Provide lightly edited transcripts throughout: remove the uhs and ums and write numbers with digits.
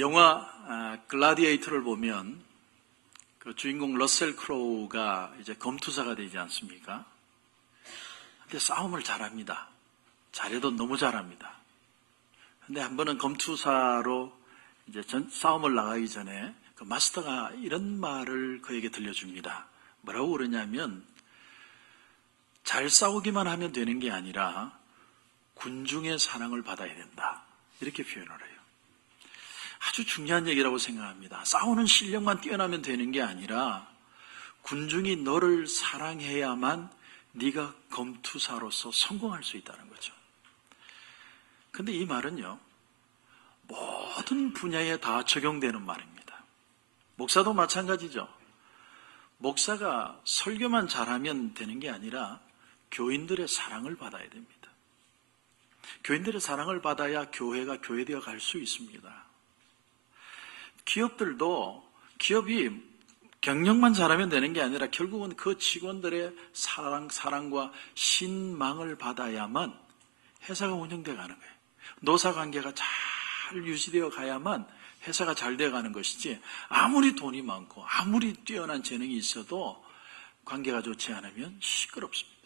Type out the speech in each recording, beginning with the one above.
영화 글라디에이터를 보면 그 주인공 러셀 크로우가 이제 검투사가 되지 않습니까? 근데 싸움을 잘합니다. 잘해도 너무 잘합니다. 근데 한 번은 검투사로 이제 싸움을 나가기 전에 그 마스터가 이런 말을 그에게 들려줍니다. 뭐라고 그러냐면, 잘 싸우기만 하면 되는 게 아니라 군중의 사랑을 받아야 된다. 이렇게 표현을 해요. 아주 중요한 얘기라고 생각합니다. 싸우는 실력만 뛰어나면 되는 게 아니라 군중이 너를 사랑해야만 네가 검투사로서 성공할 수 있다는 거죠. 근데 이 말은요, 모든 분야에 다 적용되는 말입니다. 목사도 마찬가지죠. 목사가 설교만 잘하면 되는 게 아니라 교인들의 사랑을 받아야 됩니다. 교인들의 사랑을 받아야 교회가 교회되어 갈 수 있습니다. 기업들도 기업이 경영만 잘하면 되는 게 아니라 결국은 그 직원들의 사랑과 신망을 받아야만 회사가 운영되어 가는 거예요. 노사관계가 잘 유지되어 가야만 회사가 잘 되어 가는 것이지, 아무리 돈이 많고 아무리 뛰어난 재능이 있어도 관계가 좋지 않으면 시끄럽습니다.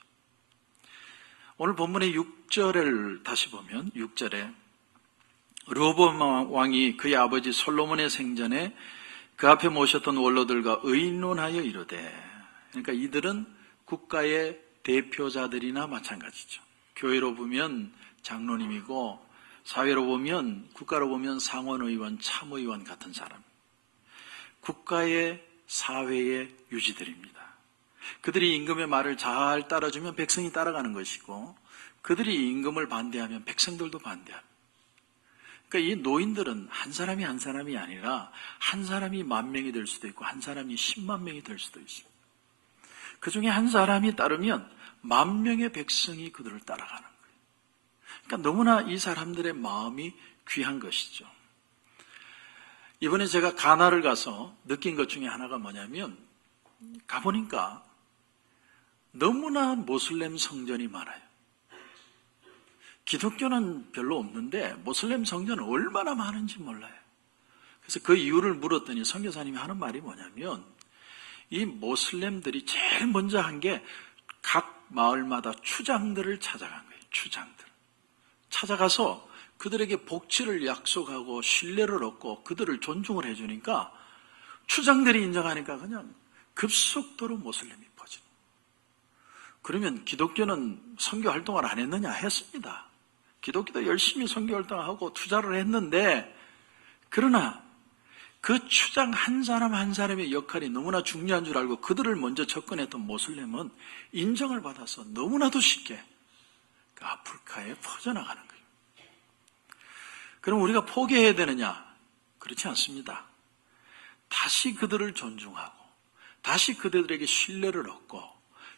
오늘 본문의 6절을 다시 보면 6절에 르호보암 왕이 그의 아버지 솔로몬의 생전에 그 앞에 모셨던 원로들과 의논하여 이르되, 그러니까 이들은 국가의 대표자들이나 마찬가지죠. 교회로 보면 장로님이고, 사회로 보면, 국가로 보면 상원의원, 참의원 같은 사람, 국가의 사회의 유지들입니다. 그들이 임금의 말을 잘 따라주면 백성이 따라가는 것이고, 그들이 임금을 반대하면 백성들도 반대합니다. 그러니까 이 노인들은 한 사람이 한 사람이 아니라 한 사람이 10,000명이 될 수도 있고 한 사람이 10만 명이 될 수도 있습니다. 그 중에 한 사람이 따르면 10,000명의 백성이 그들을 따라가는 거예요. 그러니까 너무나 이 사람들의 마음이 귀한 것이죠. 이번에 제가 가나를 가서 느낀 것 중에 하나가 뭐냐면, 가보니까 너무나 모슬렘 성전이 많아요. 기독교는 별로 없는데 모슬렘 성전은 얼마나 많은지 몰라요. 그래서 그 이유를 물었더니 선교사님이 하는 말이 뭐냐면, 이 모슬렘들이 제일 먼저 한 게 각 마을마다 추장들을 찾아간 거예요. 추장들. 찾아가서 그들에게 복지를 약속하고 신뢰를 얻고 그들을 존중을 해주니까 추장들이 인정하니까 그냥 급속도로 모슬렘이 퍼지는. 그러면 기독교는 선교 활동을 안 했느냐? 했습니다. 기독교도 열심히 선교 활동하고 투자를 했는데, 그러나 그 추장 한 사람 한 사람의 역할이 너무나 중요한 줄 알고 그들을 먼저 접근했던 모슬렘은 인정을 받아서 너무나도 쉽게 그 아프리카에 퍼져나가는 거예요. 그럼 우리가 포기해야 되느냐? 그렇지 않습니다. 다시 그들을 존중하고 다시 그들에게 신뢰를 얻고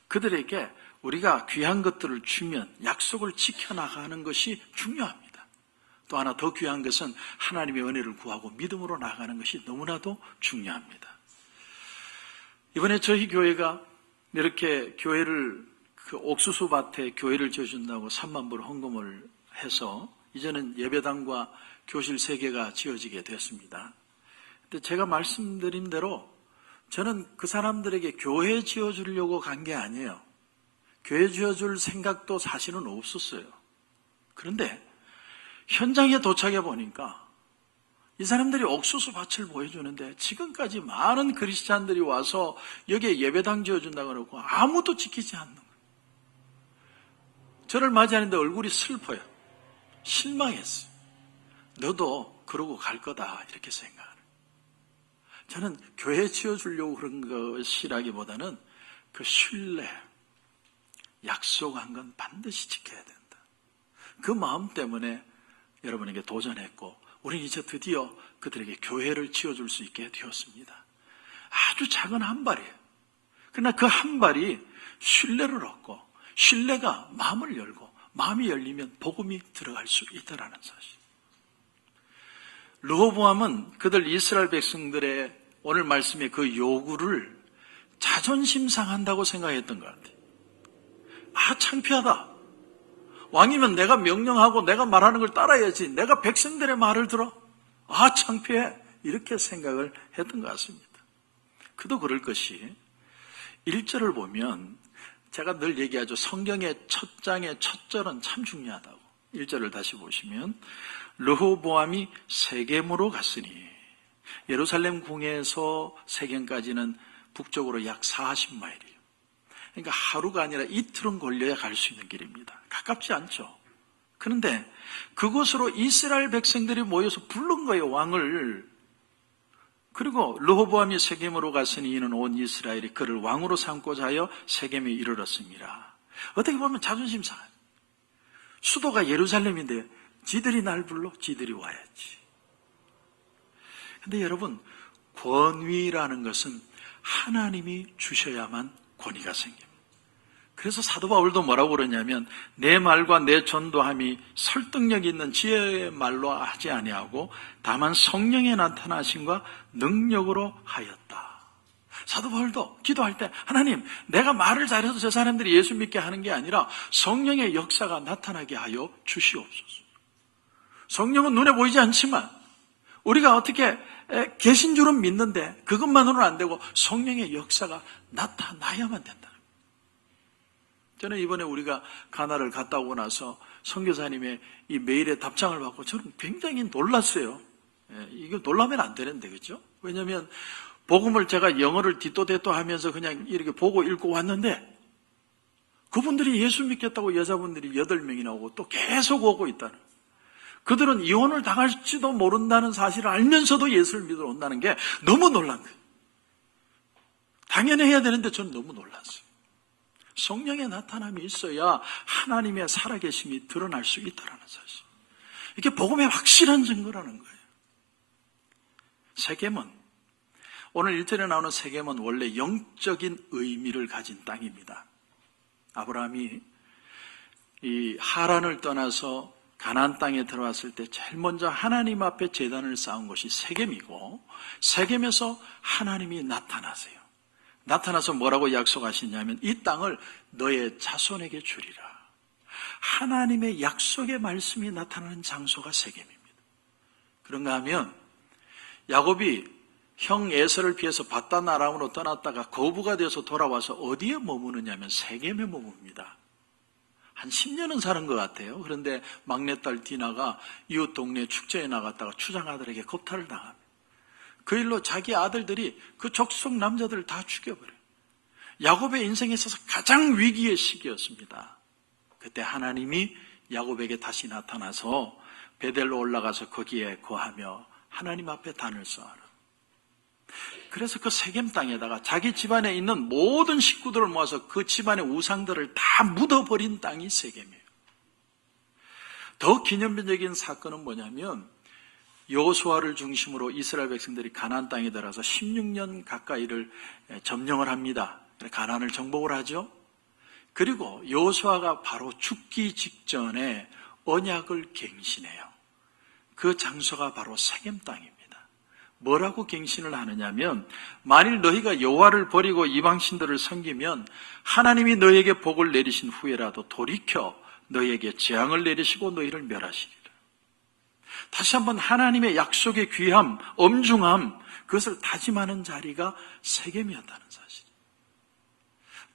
그들에게 우리가 귀한 것들을 주면 약속을 지켜나가는 것이 중요합니다. 또 하나 더 귀한 것은 하나님의 은혜를 구하고 믿음으로 나가는 것이 너무나도 중요합니다. 이번에 저희 교회가 이렇게 교회를, 그 옥수수 밭에 교회를 지어준다고 3만 불 헌금을 해서 이제는 예배당과 교실 3개가 지어지게 됐습니다. 근데 제가 말씀드린 대로 저는 그 사람들에게 교회 지어주려고 간 게 아니에요. 교회 지어줄 생각도 사실은 없었어요. 그런데 현장에 도착해 보니까 이 사람들이 옥수수 밭을 보여주는데 지금까지 많은 그리스찬들이 와서 여기에 예배당 지어준다고 그러고 아무도 지키지 않는 거예요. 저를 맞이하는데 얼굴이 슬퍼요. 실망했어요. 너도 그러고 갈 거다 이렇게 생각하는. 저는 교회 지어주려고 그런 것이라기보다는 그 신뢰, 약속한 건 반드시 지켜야 된다. 그 마음 때문에 여러분에게 도전했고 우리는 이제 드디어 그들에게 교회를 지어줄 수 있게 되었습니다. 아주 작은 한 발이에요. 그러나 그 한 발이 신뢰를 얻고 신뢰가 마음을 열고 마음이 열리면 복음이 들어갈 수 있다라는 사실. 르호보암은 그들 이스라엘 백성들의 오늘 말씀의 그 요구를 자존심 상한다고 생각했던 것 같아요. 아, 창피하다. 왕이면 내가 명령하고 내가 말하는 걸 따라야지. 내가 백성들의 말을 들어? 아, 창피해. 이렇게 생각을 했던 것 같습니다. 그도 그럴 것이 1절을 보면 제가 늘 얘기하죠. 성경의 첫 장의 첫 절은 참 중요하다고. 1절을 다시 보시면 르호보암이 세겜으로 갔으니, 예루살렘 궁에서 세겜까지는 북쪽으로 약 40마일이에요. 그러니까 하루가 아니라 이틀은 걸려야 갈 수 있는 길입니다. 가깝지 않죠. 그런데 그곳으로 이스라엘 백성들이 모여서 부른 거예요, 왕을. 그리고 르호보암이 세겜으로 갔으니 이는 온 이스라엘이 그를 왕으로 삼고자 하여 세겜에 이르렀습니다. 어떻게 보면 자존심 상해. 수도가 예루살렘인데 지들이 날 불러? 지들이 와야지. 근데 여러분, 권위라는 것은 하나님이 주셔야만 권위가 생깁니다. 그래서 사도 바울도 뭐라고 그러냐면 내 말과 내 전도함이 설득력 있는 지혜의 말로 하지 아니하고 다만 성령의 나타나심과 능력으로 하였다. 사도 바울도 기도할 때 하나님, 내가 말을 잘해서 저 사람들이 예수 믿게 하는 게 아니라 성령의 역사가 나타나게 하여 주시옵소서. 성령은 눈에 보이지 않지만 우리가 어떻게 계신 줄은 믿는데 그것만으로는 안 되고 성령의 역사가 나타나야만 된다. 저는 이번에 우리가 가나를 갔다 오고 나서 선교사님의 이 메일에 답장을 받고 저는 굉장히 놀랐어요. 이거 놀라면 안 되는데, 그렇죠? 왜냐하면 복음을 제가 영어를 뒤또대또 하면서 그냥 이렇게 보고 읽고 왔는데 그분들이 예수 믿겠다고 여자분들이 8명이나 오고 또 계속 오고 있다는, 그들은 이혼을 당할지도 모른다는 사실을 알면서도 예수를 믿으러 온다는 게 너무 놀란 거예요. 당연히 해야 되는데 저는 너무 놀랐어요. 성령의 나타남이 있어야 하나님의 살아계심이 드러날 수 있다는 사실. 이게 복음의 확실한 증거라는 거예요. 세겜은, 오늘 1절에 나오는 세겜은 원래 영적인 의미를 가진 땅입니다. 아브라함이 이 하란을 떠나서 가나안 땅에 들어왔을 때 제일 먼저 하나님 앞에 제단을 쌓은 곳이 세겜이고, 세겜에서 하나님이 나타나세요. 나타나서 뭐라고 약속하시냐면 이 땅을 너의 자손에게 주리라. 하나님의 약속의 말씀이 나타나는 장소가 세겜입니다. 그런가 하면 야곱이 형 에서를 피해서 바단 아람으로 떠났다가 거부가 되어서 돌아와서 어디에 머무느냐면 세겜에 머뭅니다. 한 10년은 사는 것 같아요. 그런데 막내딸 디나가 이웃 동네 축제에 나갔다가 추장아들에게 겁탈을 당합니다. 그 일로 자기 아들들이 그 족속 남자들을 다 죽여버려요. 야곱의 인생에 있어서 가장 위기의 시기였습니다. 그때 하나님이 야곱에게 다시 나타나서 베델로 올라가서 거기에 거하며 하나님 앞에 단을 쌓아라. 그래서 그 세겜 땅에다가 자기 집안에 있는 모든 식구들을 모아서 그 집안의 우상들을 다 묻어버린 땅이 세겜이에요. 더 기념비적인 사건은 뭐냐면 여호수아를 중심으로 이스라엘 백성들이 가나안 땅에 들어가서 16년 가까이를 점령을 합니다. 가나안을 정복을 하죠. 그리고 여호수아가 바로 죽기 직전에 언약을 갱신해요. 그 장소가 바로 세겜 땅입니다. 뭐라고 갱신을 하느냐면 만일 너희가 여호와를 버리고 이방신들을 섬기면 하나님이 너희에게 복을 내리신 후에라도 돌이켜 너희에게 재앙을 내리시고 너희를 멸하시리라. 다시 한번 하나님의 약속의 귀함, 엄중함, 그것을 다짐하는 자리가 세겜이었다는 사실.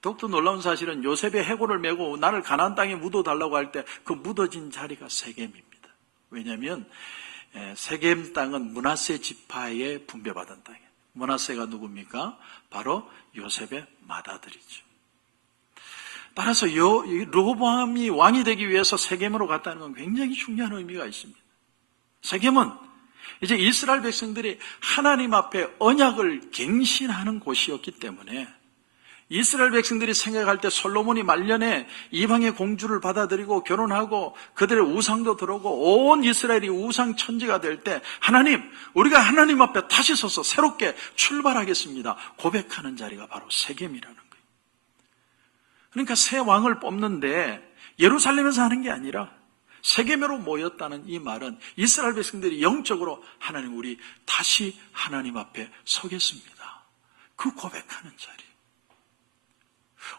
더욱더 놀라운 사실은 요셉의 해골을 메고 나를 가나안 땅에 묻어달라고 할 때 그 묻어진 자리가 세겜입니다. 왜냐하면 세겜 땅은 므낫세 지파에 분배받은 땅이에요. 므낫세가 누굽니까? 바로 요셉의 맏아들이죠. 따라서 르호보암이 왕이 되기 위해서 세겜으로 갔다는 건 굉장히 중요한 의미가 있습니다. 세겜은 이제 이스라엘 백성들이 하나님 앞에 언약을 갱신하는 곳이었기 때문에 이스라엘 백성들이 생각할 때 솔로몬이 말년에 이방의 공주를 받아들이고 결혼하고 그들의 우상도 들어오고 온 이스라엘이 우상 천지가 될 때 하나님, 우리가 하나님 앞에 다시 서서 새롭게 출발하겠습니다. 고백하는 자리가 바로 세겜이라는 거예요. 그러니까 새 왕을 뽑는데 예루살렘에서 하는 게 아니라 세겜으로 모였다는 이 말은 이스라엘 백성들이 영적으로 하나님, 우리 다시 하나님 앞에 서겠습니다. 그 고백하는 자리.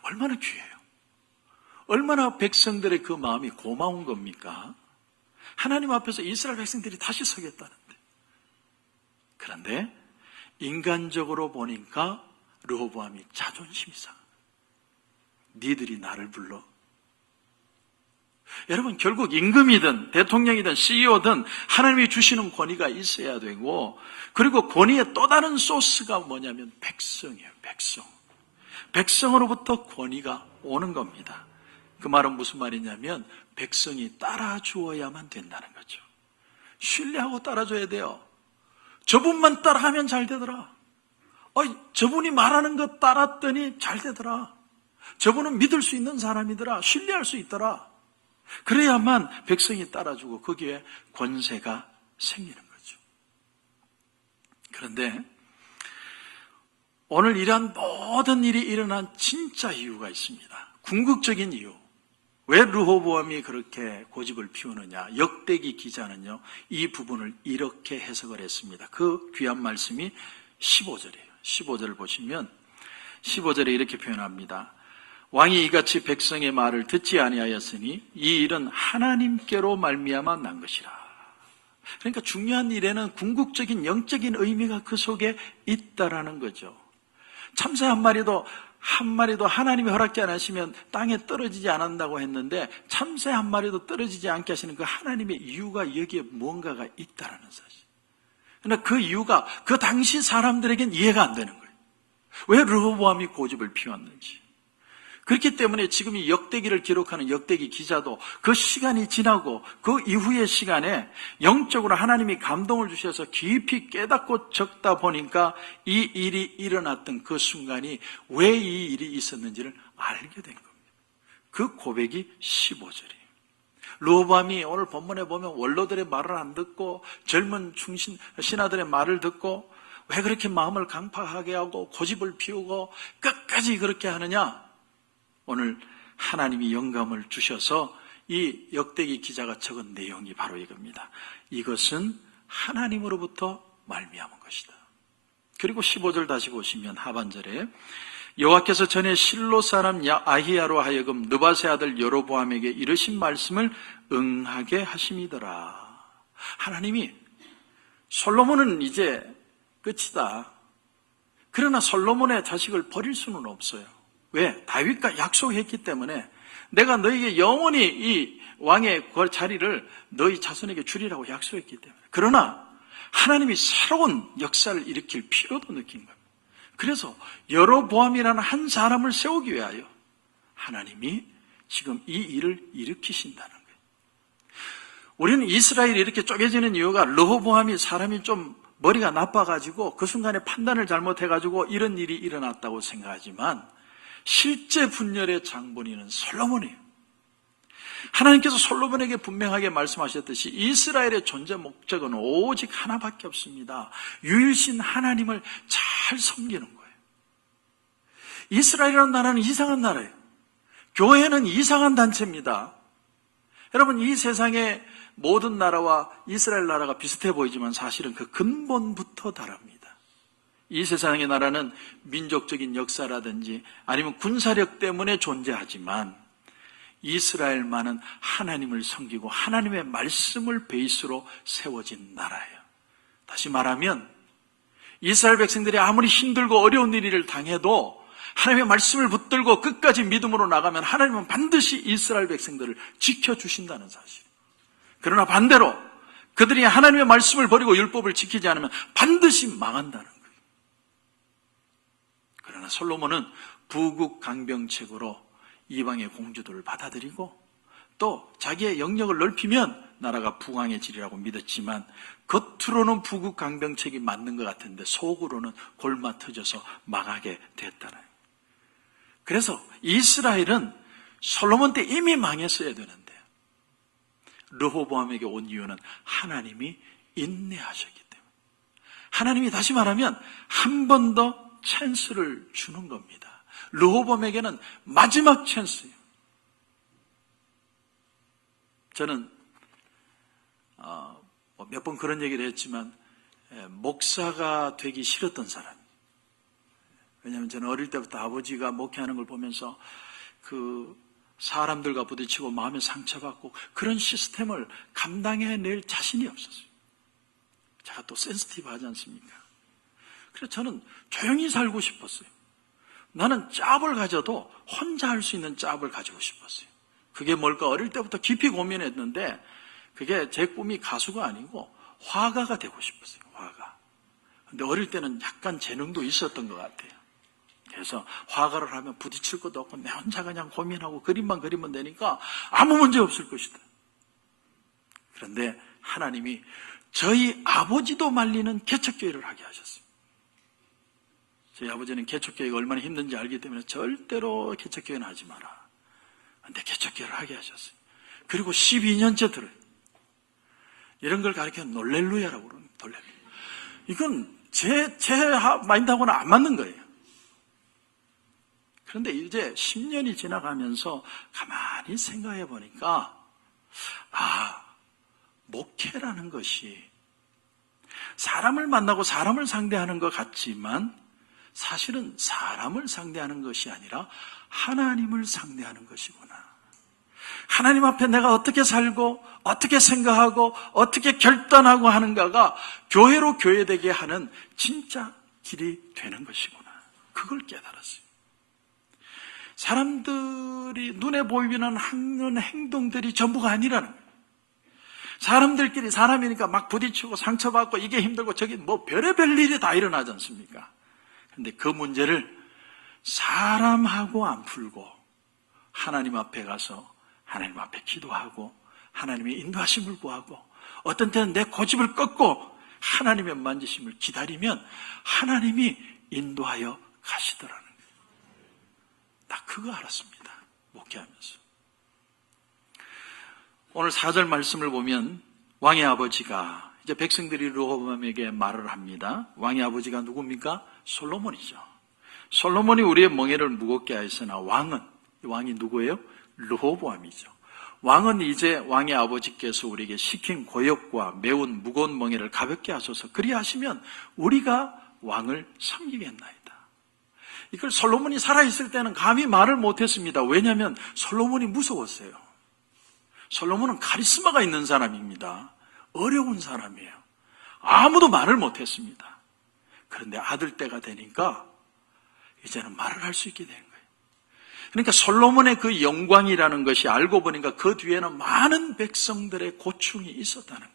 얼마나 귀해요. 얼마나 백성들의 그 마음이 고마운 겁니까? 하나님 앞에서 이스라엘 백성들이 다시 서겠다는데. 그런데 인간적으로 보니까 르호보암이 자존심이 상한 거예요. 니들이 나를 불러. 여러분, 결국 임금이든 대통령이든 CEO든 하나님이 주시는 권위가 있어야 되고, 그리고 권위의 또 다른 소스가 뭐냐면 백성이에요. 백성으로부터 권위가 오는 겁니다. 그 말은 무슨 말이냐면 백성이 따라주어야만 된다는 거죠. 신뢰하고 따라줘야 돼요. 저분만 따라하면 잘 되더라. 저분이 말하는 것 따랐더니 잘 되더라. 저분은 믿을 수 있는 사람이더라. 신뢰할 수 있더라. 그래야만 백성이 따라주고 거기에 권세가 생기는 거죠. 그런데 오늘 이러한 모든 일이 일어난 진짜 이유가 있습니다. 궁극적인 이유. 왜 르호보암이 그렇게 고집을 피우느냐? 역대기 기자는요, 이 부분을 이렇게 해석을 했습니다. 그 귀한 말씀이 15절이에요. 15절을 보시면 15절에 이렇게 표현합니다. 왕이 이같이 백성의 말을 듣지 아니하였으니 이 일은 하나님께로 말미암아 난 것이라. 그러니까 중요한 일에는 궁극적인 영적인 의미가 그 속에 있다라는 거죠. 참새 한 마리도 하나님이 허락지 않으시면 땅에 떨어지지 않는다고 했는데 참새 한 마리도 떨어지지 않게 하시는 그 하나님의 이유가 여기에 무언가가 있다라는 사실. 그러나 그 이유가 그 당시 사람들에겐 이해가 안 되는 거예요. 왜 르호보암이 고집을 피웠는지. 그렇기 때문에 지금 이 역대기를 기록하는 역대기 기자도 그 시간이 지나고 그 이후의 시간에 영적으로 하나님이 감동을 주셔서 깊이 깨닫고 적다 보니까 이 일이 일어났던 그 순간이 왜 이 일이 있었는지를 알게 된 겁니다. 그 고백이 15절이에요. 르호보암이 오늘 본문에 보면 원로들의 말을 안 듣고 젊은 신하들의 말을 듣고 왜 그렇게 마음을 강팍하게 하고 고집을 피우고 끝까지 그렇게 하느냐? 오늘 하나님이 영감을 주셔서 이 역대기 기자가 적은 내용이 바로 이겁니다. 이것은 하나님으로부터 말미암은 것이다. 그리고 15절 다시 보시면 하반절에 여호와께서 전에 실로 사람 아히야로 하여금 느밧의 아들 여로보암에게 이르신 말씀을 응하게 하심이더라. 하나님이 솔로몬은 이제 끝이다. 그러나 솔로몬의 자식을 버릴 수는 없어요. 왜? 다윗과 약속했기 때문에 내가 너에게 영원히 이 왕의 자리를 너희 자손에게 주리라고 약속했기 때문에. 그러나 하나님이 새로운 역사를 일으킬 필요도 느낀 겁니다. 그래서 여로보암이라는 한 사람을 세우기 위하여 하나님이 지금 이 일을 일으키신다는 거예요. 우리는 이스라엘이 이렇게 쪼개지는 이유가 르호보암이 사람이 좀 머리가 나빠가지고 그 순간에 판단을 잘못해가지고 이런 일이 일어났다고 생각하지만 실제 분열의 장본인은 솔로몬이에요. 하나님께서 솔로몬에게 분명하게 말씀하셨듯이 이스라엘의 존재 목적은 오직 하나밖에 없습니다. 유일신 하나님을 잘 섬기는 거예요. 이스라엘이라는 나라는 이상한 나라예요. 교회는 이상한 단체입니다. 여러분, 이 세상의 모든 나라와 이스라엘 나라가 비슷해 보이지만 사실은 그 근본부터 다릅니다. 이 세상의 나라는 민족적인 역사라든지 아니면 군사력 때문에 존재하지만 이스라엘만은 하나님을 섬기고 하나님의 말씀을 베이스로 세워진 나라예요. 다시 말하면 이스라엘 백성들이 아무리 힘들고 어려운 일을 당해도 하나님의 말씀을 붙들고 끝까지 믿음으로 나가면 하나님은 반드시 이스라엘 백성들을 지켜주신다는 사실. 그러나 반대로 그들이 하나님의 말씀을 버리고 율법을 지키지 않으면 반드시 망한다는 거예요. 그러나 솔로몬은 부국강병책으로 이방의 공주들을 받아들이고 또 자기의 영역을 넓히면 나라가 부강해지리라고 믿었지만 겉으로는 부국강병책이 맞는 것 같은데 속으로는 골마 터져서 망하게 됐다는. 그래서 이스라엘은 솔로몬 때 이미 망했어야 되는데 르호보암에게 온 이유는 하나님이 인내하셨기 때문에. 하나님이 다시 말하면 한 번 더 찬스를 주는 겁니다. 르호보암에게는 마지막 찬스예요. 저는 몇 번 그런 얘기를 했지만 목사가 되기 싫었던 사람. 왜냐하면 저는 어릴 때부터 아버지가 목회하는 걸 보면서 그 사람들과 부딪히고 마음에 상처받고 그런 시스템을 감당해낼 자신이 없었어요. 제가 또 센시티브 하지 않습니까? 그래서 저는 조용히 살고 싶었어요. 나는 짭을 가져도 혼자 할 수 있는 짭을 가지고 싶었어요. 그게 뭘까? 어릴 때부터 깊이 고민했는데 그게 제 꿈이 가수가 아니고 화가가 되고 싶었어요. 화가. 근데 어릴 때는 약간 재능도 있었던 것 같아요. 그래서 화가를 하면 부딪힐 것도 없고 내 혼자 그냥 고민하고 그림만 그리면 되니까 아무 문제 없을 것이다. 그런데 하나님이 저희 아버지도 말리는 개척교회를 하게 하셨어요. 저희 아버지는 개척교회가 얼마나 힘든지 알기 때문에 절대로 개척교회는 하지 마라. 근데 개척교회를 하게 하셨어요. 그리고 12년째 들어요. 이런 걸 가르쳐 놀렐루야라고 그러는 놀렐루야. 이건 제 마인드하고는 안 맞는 거예요. 그런데 이제 10년이 지나가면서 가만히 생각해 보니까 목회라는 것이 사람을 만나고 사람을 상대하는 것 같지만 사실은 사람을 상대하는 것이 아니라 하나님을 상대하는 것이구나. 하나님 앞에 내가 어떻게 살고 어떻게 생각하고 어떻게 결단하고 하는가가 교회로 교회되게 하는 진짜 길이 되는 것이구나. 그걸 깨달았어요. 사람들이 눈에 보이는 하는 행동들이 전부가 아니라는 거예요. 사람들끼리 사람이니까 막 부딪히고 상처받고 이게 힘들고 저기 뭐 별의별 일이 다 일어나지 않습니까? 근데 그 문제를 사람하고 안 풀고 하나님 앞에 가서 하나님 앞에 기도하고 하나님의 인도하심을 구하고 어떤 때는 내 고집을 꺾고 하나님의 만지심을 기다리면 하나님이 인도하여 가시더라는 거예요. 나 그거 알았습니다. 목회하면서. 오늘 4절 말씀을 보면 왕의 아버지가 이제 백성들이 르호보암에게 말을 합니다. 왕의 아버지가 누굽니까? 솔로몬이죠. 솔로몬이 우리의 멍에를 무겁게 하였으나 왕이 누구예요? 르호보암이죠. 왕은 이제 왕의 아버지께서 우리에게 시킨 고역과 매운 무거운 멍에를 가볍게 하소서. 그리하시면 우리가 왕을 섬기겠나이다. 이걸 솔로몬이 살아있을 때는 감히 말을 못했습니다. 왜냐하면 솔로몬이 무서웠어요. 솔로몬은 카리스마가 있는 사람입니다. 어려운 사람이에요. 아무도 말을 못했습니다. 그런데 아들 때가 되니까 이제는 말을 할 수 있게 된 거예요. 그러니까 솔로몬의 그 영광이라는 것이 알고 보니까 그 뒤에는 많은 백성들의 고충이 있었다는 거예요.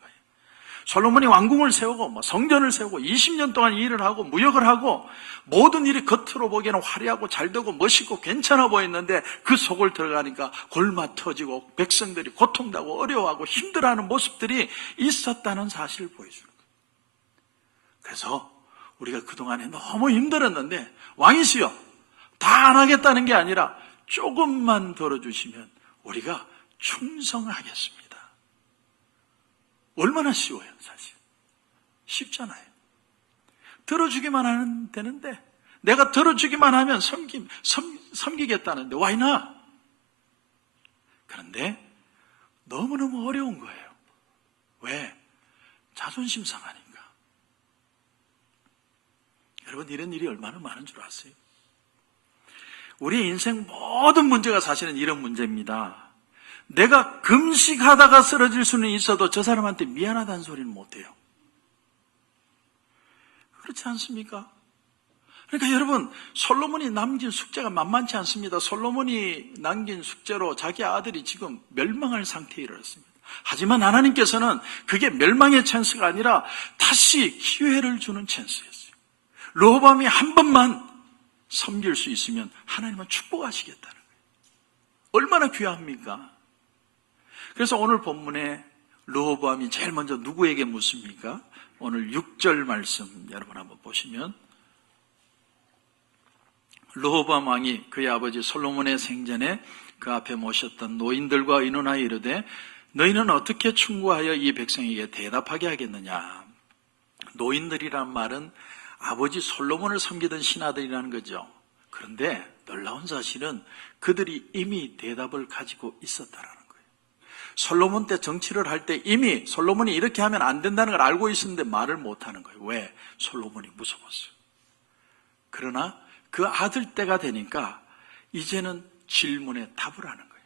솔로몬이 왕궁을 세우고 성전을 세우고 20년 동안 일을 하고 무역을 하고 모든 일이 겉으로 보기에는 화려하고 잘되고 멋있고 괜찮아 보였는데 그 속을 들어가니까 골마 터지고 백성들이 고통당하고 어려워하고 힘들어하는 모습들이 있었다는 사실을 보여주는 거예요. 그래서 우리가 그동안에 너무 힘들었는데 왕이시여 다 안 하겠다는 게 아니라 조금만 들어주시면 우리가 충성하겠습니다. 얼마나 쉬워요, 사실. 쉽잖아요. 들어주기만 하면 되는데, 내가 들어주기만 하면 섬기겠다는데, why not? 그런데 너무너무 어려운 거예요. 왜? 자존심 상하니까. 여러분, 이런 일이 얼마나 많은 줄 아세요? 우리 인생 모든 문제가 사실은 이런 문제입니다. 내가 금식하다가 쓰러질 수는 있어도 저 사람한테 미안하다는 소리는 못해요. 그렇지 않습니까? 그러니까 여러분, 솔로몬이 남긴 숙제가 만만치 않습니다. 솔로몬이 남긴 숙제로 자기 아들이 지금 멸망할 상태에 이르렀습니다. 하지만 하나님께서는 그게 멸망의 찬스가 아니라 다시 기회를 주는 찬스였어요. 르호보암이 한 번만 섬길 수 있으면 하나님은 축복하시겠다는 거예요. 얼마나 귀합니까? 그래서 오늘 본문에 르호보암이 제일 먼저 누구에게 묻습니까? 오늘 6절 말씀 여러분 한번 보시면 르호보암 왕이 그의 아버지 솔로몬의 생전에 그 앞에 모셨던 노인들과 의논하여 이르되 너희는 어떻게 충고하여 이 백성에게 대답하게 하겠느냐. 노인들이란 말은 아버지 솔로몬을 섬기던 신하들이라는 거죠. 그런데 놀라운 사실은 그들이 이미 대답을 가지고 있었다라는 거예요. 솔로몬 때 정치를 할 때 이미 솔로몬이 이렇게 하면 안 된다는 걸 알고 있었는데 말을 못하는 거예요. 왜? 솔로몬이 무서웠어요. 그러나 그 아들 때가 되니까 이제는 질문에 답을 하는 거예요.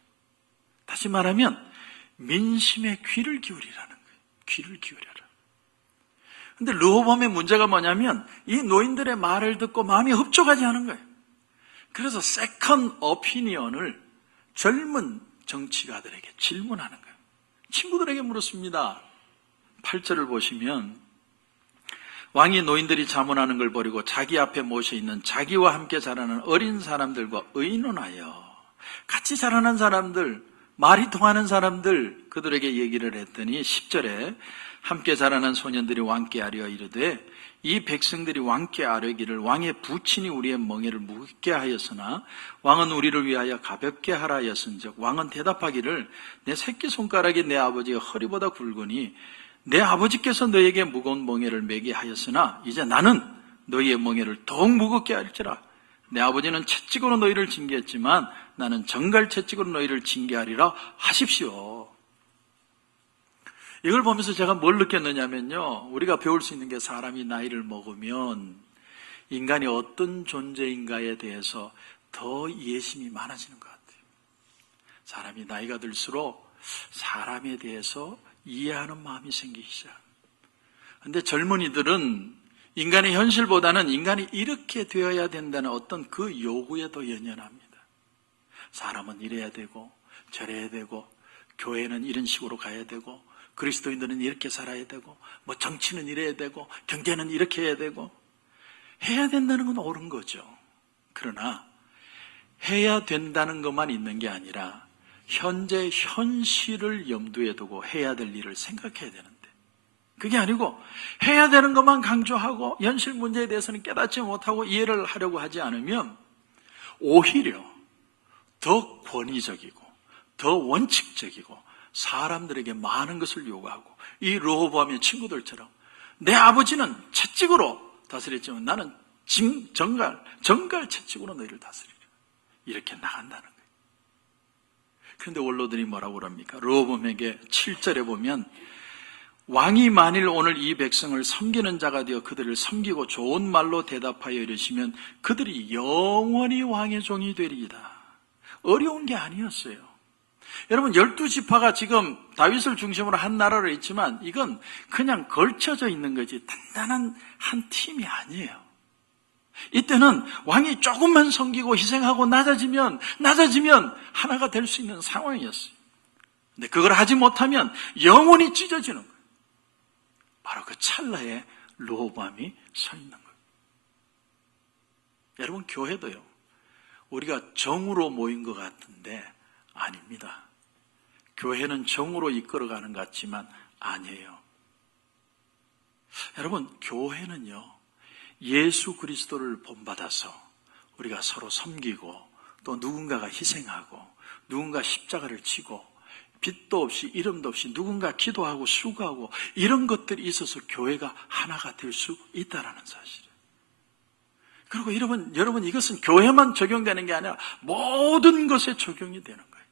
다시 말하면 민심의 귀를 기울이라는 거예요. 귀를 기울여라. 근데 르호보암의 문제가 뭐냐면 이 노인들의 말을 듣고 마음이 흡족하지 않은 거예요. 그래서 세컨 오피니언을 젊은 정치가들에게 질문하는 거예요. 친구들에게 물었습니다. 8절을 보시면 왕이 노인들이 자문하는 걸 버리고 자기 앞에 모셔 있는 자기와 함께 자라는 어린 사람들과 의논하여 같이 자라는 사람들, 말이 통하는 사람들, 그들에게 얘기를 했더니 10절에 함께 자라는 소년들이 왕께 아뢰어 이르되 이 백성들이 왕께 아뢰기를 왕의 부친이 우리의 멍에를 무겁게 하였으나 왕은 우리를 위하여 가볍게 하라 하였은즉 왕은 대답하기를 내 새끼손가락이 내 아버지의 허리보다 굵으니 내 아버지께서 너에게 무거운 멍에를 매게 하였으나 이제 나는 너희의 멍에를 더욱 무겁게 할지라. 내 아버지는 채찍으로 너희를 징계했지만 나는 정갈 채찍으로 너희를 징계하리라 하십시오. 이걸 보면서 제가 뭘 느꼈느냐면요, 우리가 배울 수 있는 게 사람이 나이를 먹으면 인간이 어떤 존재인가에 대해서 더 이해심이 많아지는 것 같아요. 사람이 나이가 들수록 사람에 대해서 이해하는 마음이 생기기 시작합니다. 그런데 젊은이들은 인간의 현실보다는 인간이 이렇게 되어야 된다는 어떤 그 요구에 더 연연합니다. 사람은 이래야 되고 저래야 되고 교회는 이런 식으로 가야 되고 그리스도인들은 이렇게 살아야 되고 뭐 정치는 이래야 되고 경제는 이렇게 해야 되고 해야 된다는 건 옳은 거죠. 그러나 해야 된다는 것만 있는 게 아니라 현재 현실을 염두에 두고 해야 될 일을 생각해야 되는데 그게 아니고 해야 되는 것만 강조하고 현실 문제에 대해서는 깨닫지 못하고 이해를 하려고 하지 않으면 오히려 더 권위적이고 더 원칙적이고 사람들에게 많은 것을 요구하고 이 르호보암의 친구들처럼 내 아버지는 채찍으로 다스렸지만 나는 정갈 채찍으로 너희를 다스리라 이렇게 나간다는 거예요. 그런데 원로들이 뭐라고 그럽니까? 르호보암에게 7절에 보면 왕이 만일 오늘 이 백성을 섬기는 자가 되어 그들을 섬기고 좋은 말로 대답하여 이르시면 그들이 영원히 왕의 종이 되리이다. 어려운 게 아니었어요. 여러분 12지파가 지금 다윗을 중심으로 한 나라로 있지만 이건 그냥 걸쳐져 있는 거지 단단한 한 팀이 아니에요. 이때는 왕이 조금만 섬기고 희생하고 낮아지면 하나가 될 수 있는 상황이었어요. 근데 그걸 하지 못하면 영원히 찢어지는 거예요. 바로 그 찰나에 르호보암이 서 있는 거예요. 여러분 교회도요. 우리가 정으로 모인 것 같은데 아닙니다. 교회는 정으로 이끌어가는 것 같지만 아니에요. 여러분 교회는요. 예수 그리스도를 본받아서 우리가 서로 섬기고 또 누군가가 희생하고 누군가 십자가를 지고 빛도 없이 이름도 없이 누군가 기도하고 수고하고 이런 것들이 있어서 교회가 하나가 될 수 있다는 사실이에요. 그리고 여러분 이것은 교회만 적용되는 게 아니라 모든 것에 적용이 되는 거예요.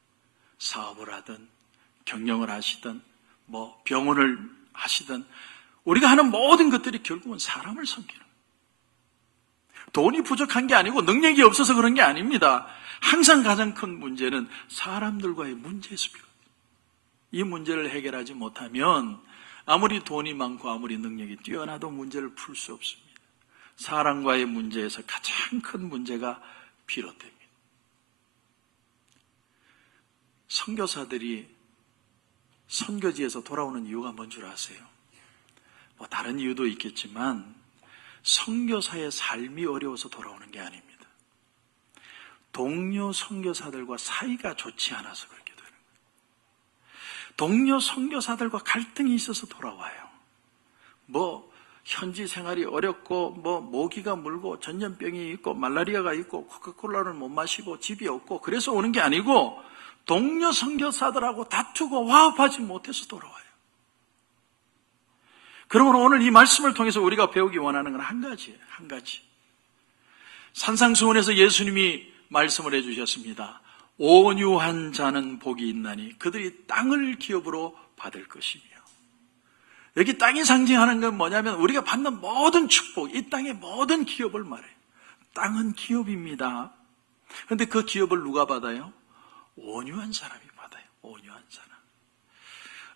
사업을 하든 경영을 하시든 뭐 병원을 하시든 우리가 하는 모든 것들이 결국은 사람을 섬기는 거예요. 돈이 부족한 게 아니고 능력이 없어서 그런 게 아닙니다. 항상 가장 큰 문제는 사람들과의 문제에서 비롯돼요. 이 문제를 해결하지 못하면 아무리 돈이 많고 아무리 능력이 뛰어나도 문제를 풀 수 없습니다. 사람과의 문제에서 가장 큰 문제가 비롯됩니다. 선교사들이 선교지에서 돌아오는 이유가 뭔 줄 아세요? 뭐 다른 이유도 있겠지만 선교사의 삶이 어려워서 돌아오는 게 아닙니다. 동료 선교사들과 사이가 좋지 않아서 그렇게 되는 거예요. 동료 선교사들과 갈등이 있어서 돌아와요. 뭐 현지 생활이 어렵고 뭐 모기가 물고 전염병이 있고 말라리아가 있고 코카콜라를 못 마시고 집이 없고 그래서 오는 게 아니고 동료 선교사들하고 다투고 화합하지 못해서 돌아와요. 그러므로 오늘 이 말씀을 통해서 우리가 배우기 원하는 건 한 가지예요. 한 가지. 산상수훈에서 예수님이 말씀을 해주셨습니다. 온유한 자는 복이 있나니 그들이 땅을 기업으로 받을 것이며. 여기 땅이 상징하는 건 뭐냐면 우리가 받는 모든 축복, 이 땅의 모든 기업을 말해요. 땅은 기업입니다. 그런데 그 기업을 누가 받아요? 온유한 사람이 받아요. 온유한 사람.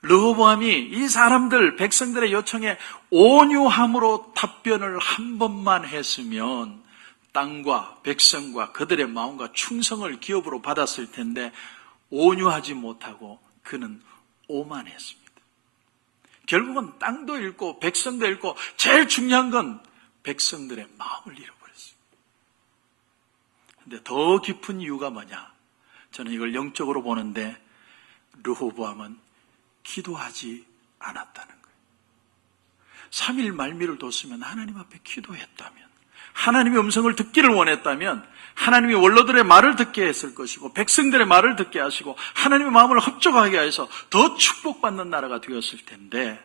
르호보암이 이 사람들, 백성들의 요청에 온유함으로 답변을 한 번만 했으면 땅과 백성과 그들의 마음과 충성을 기업으로 받았을 텐데 온유하지 못하고 그는 오만했습니다. 결국은 땅도 잃고 백성도 잃고 제일 중요한 건 백성들의 마음을 잃어버렸어요. 그런데 더 깊은 이유가 뭐냐? 저는 이걸 영적으로 보는데 르호보암은 기도하지 않았다는 거예요. 3일 말미를 뒀으면 하나님 앞에 기도했다면, 하나님의 음성을 듣기를 원했다면 하나님이 원로들의 말을 듣게 했을 것이고 백성들의 말을 듣게 하시고 하나님의 마음을 흡족하게 해서 더 축복받는 나라가 되었을 텐데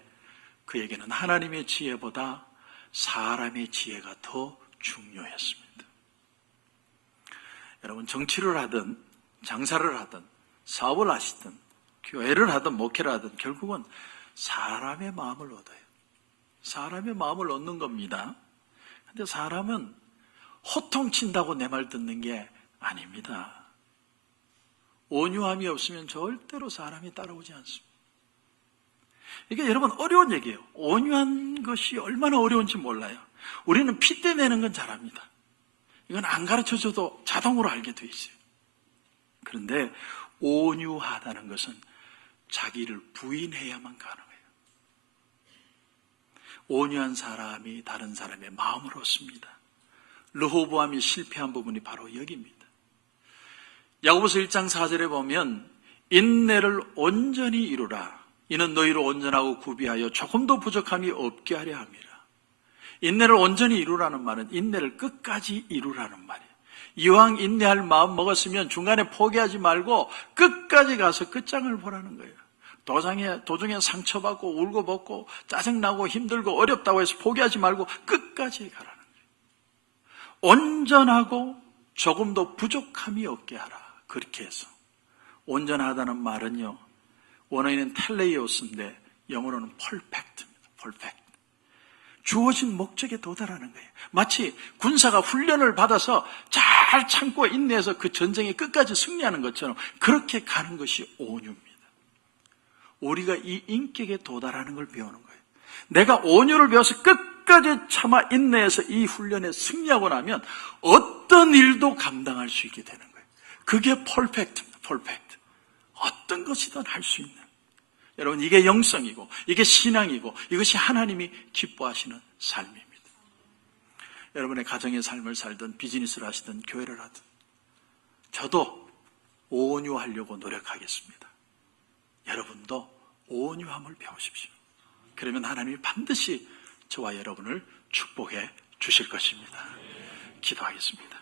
그에게는 하나님의 지혜보다 사람의 지혜가 더 중요했습니다. 여러분, 정치를 하든 장사를 하든 사업을 하시든 교회를 하든 목회를 하든 결국은 사람의 마음을 얻어요. 사람의 마음을 얻는 겁니다. 근데 사람은 호통친다고 내 말 듣는 게 아닙니다. 온유함이 없으면 절대로 사람이 따라오지 않습니다. 이게 여러분 어려운 얘기예요. 온유한 것이 얼마나 어려운지 몰라요. 우리는 핏대 내는 건 잘합니다. 이건 안 가르쳐줘도 자동으로 알게 돼 있어요. 그런데 온유하다는 것은 자기를 부인해야만 가능해요. 온유한 사람이 다른 사람의 마음을 얻습니다. 르호보암이 실패한 부분이 바로 여기입니다. 야고보서 1장 4절에 보면 인내를 온전히 이루라. 이는 너희를 온전하고 구비하여 조금도 부족함이 없게 하려 함이라. 인내를 온전히 이루라는 말은 인내를 끝까지 이루라는 말이에요. 이왕 인내할 마음 먹었으면 중간에 포기하지 말고 끝까지 가서 끝장을 보라는 거예요. 도중에 상처받고 울고 벗고 짜증나고 힘들고 어렵다고 해서 포기하지 말고 끝까지 가라는 거예요. 온전하고 조금도 부족함이 없게 하라. 그렇게 해서 온전하다는 말은요, 원어에는 텔레이오스인데 영어로는 perfect입니다. perfect. 주어진 목적에 도달하는 거예요. 마치 군사가 훈련을 받아서 잘 참고 인내해서 그 전쟁에 끝까지 승리하는 것처럼 그렇게 가는 것이 온유입니다. 우리가 이 인격에 도달하는 걸 배우는 거예요. 내가 온유를 배워서 끝까지 참아 인내해서 이 훈련에 승리하고 나면 어떤 일도 감당할 수 있게 되는 거예요. 그게 퍼펙트입니다. 퍼펙트. 어떤 것이든 할 수 있는. 여러분, 이게 영성이고 이게 신앙이고 이것이 하나님이 기뻐하시는 삶입니다. 여러분의 가정의 삶을 살든 비즈니스를 하시든 교회를 하든 저도 온유하려고 노력하겠습니다. 여러분도 온유함을 배우십시오. 그러면 하나님이 반드시 저와 여러분을 축복해 주실 것입니다. 기도하겠습니다.